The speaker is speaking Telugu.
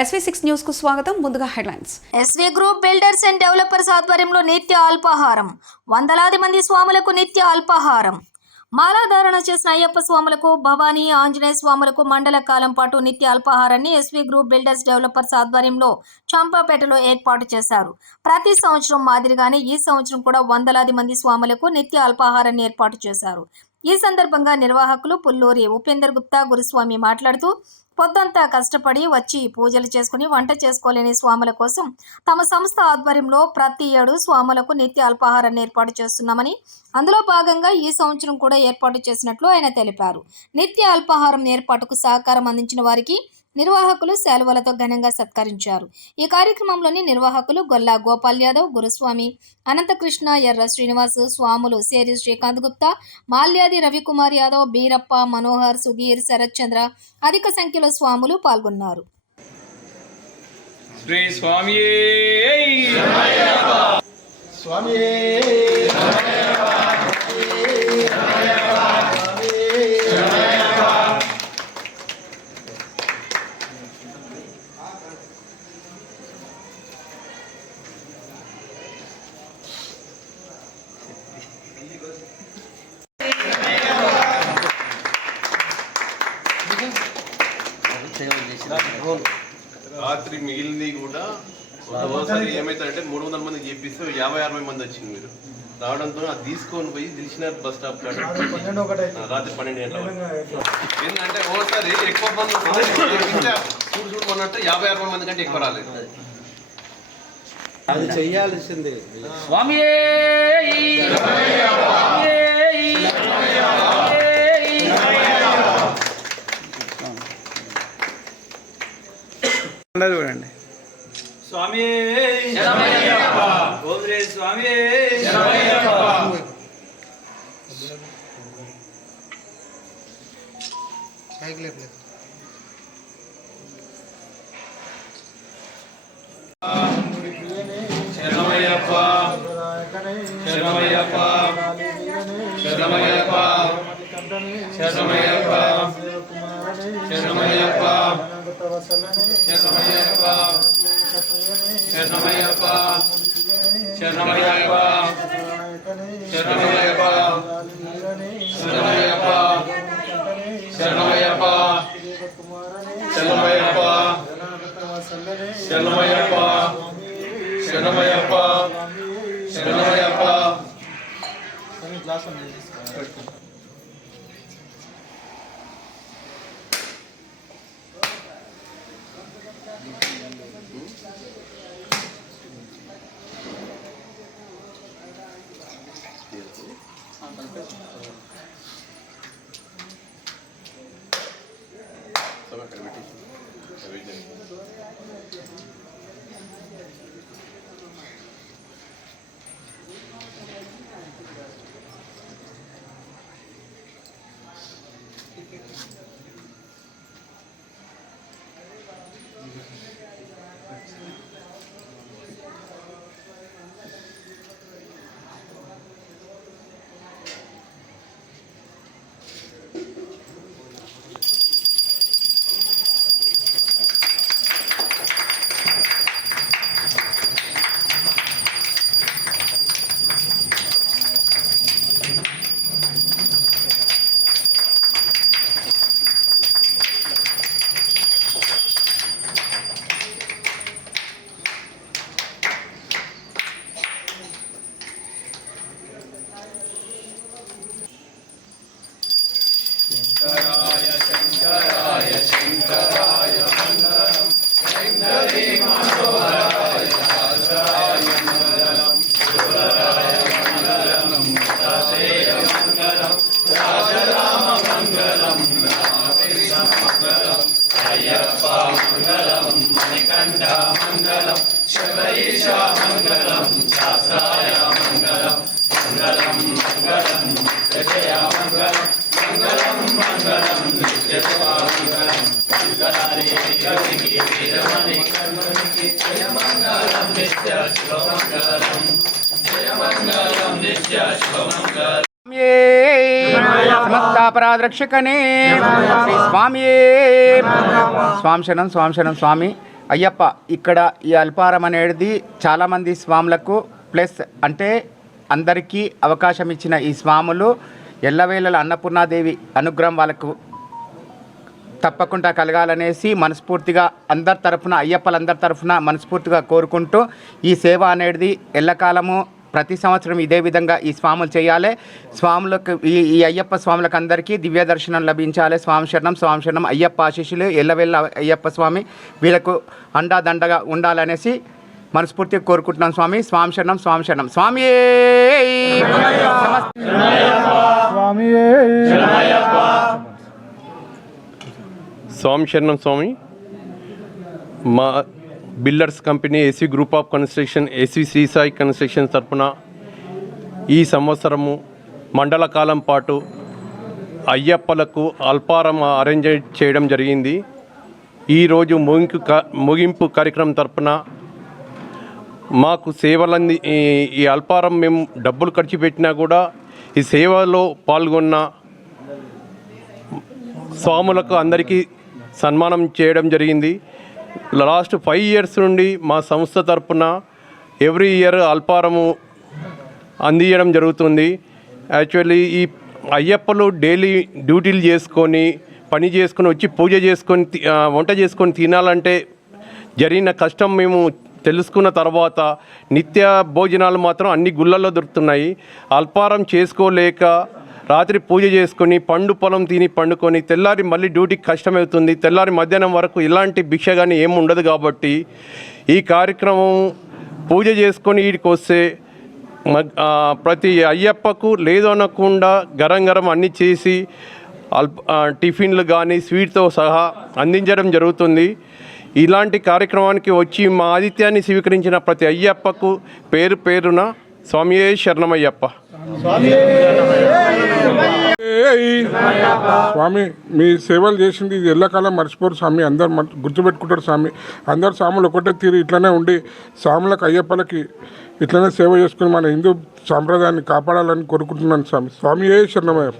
SV6 న్యూస్ కు స్వాగతం. ముందుగా headlines. SV group builders and developers ఆధ్వర్యంలో నిత్య అల్పాహారం. వందలాది మంది స్వాములకు నిత్య అల్పాహారం. మాలాధారణ చేసిన అయ్యప్ప స్వాములకు, భవానీ ఆంజనేయ స్వాములకు మండల కాలం పాటు నిత్య అల్పాహారాన్ని SV గ్రూప్ బిల్డర్స్ డెవలపర్స్ ఆధ్వర్యంలో చంపాపేటలో ఏర్పాటు చేశారు. ప్రతి సంవత్సరం మాదిరిగానే ఈ సంవత్సరం కూడా వందలాది మంది స్వాములకు నిత్య అల్పాహారాన్ని ఏర్పాటు చేశారు. ఈ సందర్భంగా నిర్వాహకులు పుల్లూరి ఉపేందర్ గుప్తా గురుస్వామి మాట్లాడుతూ, పొద్దంతా కష్టపడి వచ్చి పూజలు చేసుకుని వంట చేసుకోలేని స్వాముల కోసం తమ సంస్థ ఆధ్వర్యంలో ప్రతి ఏడు స్వాములకు నిత్య అల్పాహారాన్ని ఏర్పాటు చేస్తున్నామని, అందులో భాగంగా ఈ సంవత్సరం కూడా ఏర్పాటు చేసినట్లు ఆయన తెలిపారు. నిత్య అల్పాహారం ఏర్పాటుకు సహకారం అందించిన వారికి నిర్వాహకులు శాలువలతో ఘనంగా సత్కరించారు. ఈ కార్యక్రమంలోని నిర్వాహకులు గొల్లా గోపాల్ యాదవ్, గురుస్వామి, అనంతకృష్ణ, ఎర్ర శ్రీనివాస్, స్వాములు సేరి శ్రీకాంత్ గుప్తా, మాల్యాది రవికుమార్ యాదవ్, బీరప్ప, మనోహర్, సుధీర్, శరత్ చంద్ర అధిక సంఖ్యలో స్వాములు పాల్గొన్నారు. శ్రీ స్వామి రాత్రి మిగిలింది కూడా ఒకసారి ఏమైతుందంటే 300 మంది చెప్పిస్తే 50-60 మంది వచ్చింది. మీరు రావడంతో అది తీసుకొని పోయి దిల్షినాథ్ బస్ స్టాప్ రాత్రి 12 గంటల ఏంటంటే ఓసారి ఎక్కువ మంది చూడమన్నట్టు 50-60 మంది కంటే ఎక్కువ రాలేదు. అది చెయ్యాల్సిందే. స్వామి చూడండి. స్వామి ఓబ్రే స్వామి శరణమయ్యప్ప శరణమయ్యప్ప శరణమయ్యప్ప శరణమయ్యప్ప శరణమయ్యప్ప శరణమయ్యప్ప శరణమయ్యప్ప శరణమయ్యప్ప శరణమయ్యప్ప శరణమయ్యప్ప శరణమయ్యప్ప శరణమయ్యప్ప శరణమయ్యప్ప శరణమయ్యప్ప శరణమయ్యప్ప సమస్తాపరాధరక్షకనే శ్రీ స్వామి. స్వామి శరణం, స్వామి శరణం. స్వామి అయ్యప్ప ఇక్కడ ఈ అల్పాహారం అనేది చాలామంది స్వాములకు ప్లస్ అంటే అందరికీ అవకాశం ఇచ్చిన ఈ స్వాములు ఎల్లవేళల అన్నపూర్ణాదేవి అనుగ్రహం వాళ్ళకు తప్పకుండా కలగాలనేసి మనస్ఫూర్తిగా అందరి తరఫున అయ్యప్పలందరి తరఫున మనస్ఫూర్తిగా కోరుకుంటూ ఈ సేవ అనేది ఎల్లకాలము ప్రతి సంవత్సరం ఇదే విధంగా ఈ స్వాములు చేయాలి. స్వాములకు ఈ అయ్యప్ప స్వాములకు అందరికీ దివ్య దర్శనం లభించాలి. స్వామి శరణం అయ్యప్ప ఆశీస్సులు ఎల్లవెల్ల అయ్యప్ప స్వామి వీళ్ళకు అండాదండగా ఉండాలనేసి మనస్ఫూర్తిగా కోరుకుంటున్నాం. స్వామి శరణం స్వామి స్వామి శరణం స్వామి. మా builders company AC group of construction AC Shri Sai construction తరఫున ఈ సంవత్సరము మండల కాలం పాటు అయ్యప్పలకు అల్పారం అరేంజ్ చేయడం జరిగింది. ఈరోజు ముగింపు కార్యక్రమం తరఫున మాకు సేవలంది ఈ అల్పారం మేము డబ్బులు ఖర్చు పెట్టినా కూడా ఈ సేవలో పాల్గొన్న స్వాములకు అందరికీ సన్మానం చేయడం జరిగింది. లాస్ట్ 5 years నుండి మా సంస్థ తరపున ఎవ్రీ ఇయర్ అల్పారము అందించడం జరుగుతుంది. యాక్చువల్లీ ఈ అయ్యప్పలు డైలీ డ్యూటీలు చేసుకొని పని చేసుకొని వచ్చి పూజ చేసుకొని వంట చేసుకొని తినాలంటే జరిగిన కష్టం మేము తెలుసుకున్న తర్వాత నిత్య భోజనాలు మాత్రం అన్ని గుళ్ళల్లో దొరుకుతున్నాయి. అల్పారం చేసుకోలేక రాత్రి పూజ చేసుకొని పండు పొలం తిని పండుకొని తెల్లారి మళ్ళీ డ్యూటీకి కష్టమవుతుంది. తెల్లారి మధ్యాహ్నం వరకు ఇలాంటి భిక్ష కానీ ఏమి ఉండదు. కాబట్టి ఈ కార్యక్రమం పూజ చేసుకొని వీడికి వస్తే ప్రతి అయ్యప్పకు లేదు అనకుండా గరం అన్నీ చేసి టిఫిన్లు కానీ స్వీట్తో సహా అందించడం జరుగుతుంది. ఇలాంటి కార్యక్రమానికి వచ్చి మా ఆతిథ్యాన్ని స్వీకరించిన ప్రతి అయ్యప్పకు పేరున స్వామియే శరణమయ్యప్ప. స్వామి మీ సేవలు చేసింది ఇది ఎల్లకాలం మర్చిపోరు స్వామి. అందరు గుర్తుపెట్టుకుంటారు స్వామి. అందరు స్వాములు ఒకటే తీరు ఇట్లనే ఉండి స్వాములకు అయ్యప్పలకి ఇట్లనే సేవ చేసుకుని మన హిందూ సాంప్రదాయాన్ని కాపాడాలని కోరుకుంటున్నాను స్వామి. స్వామియే శరణమయ్యప్ప.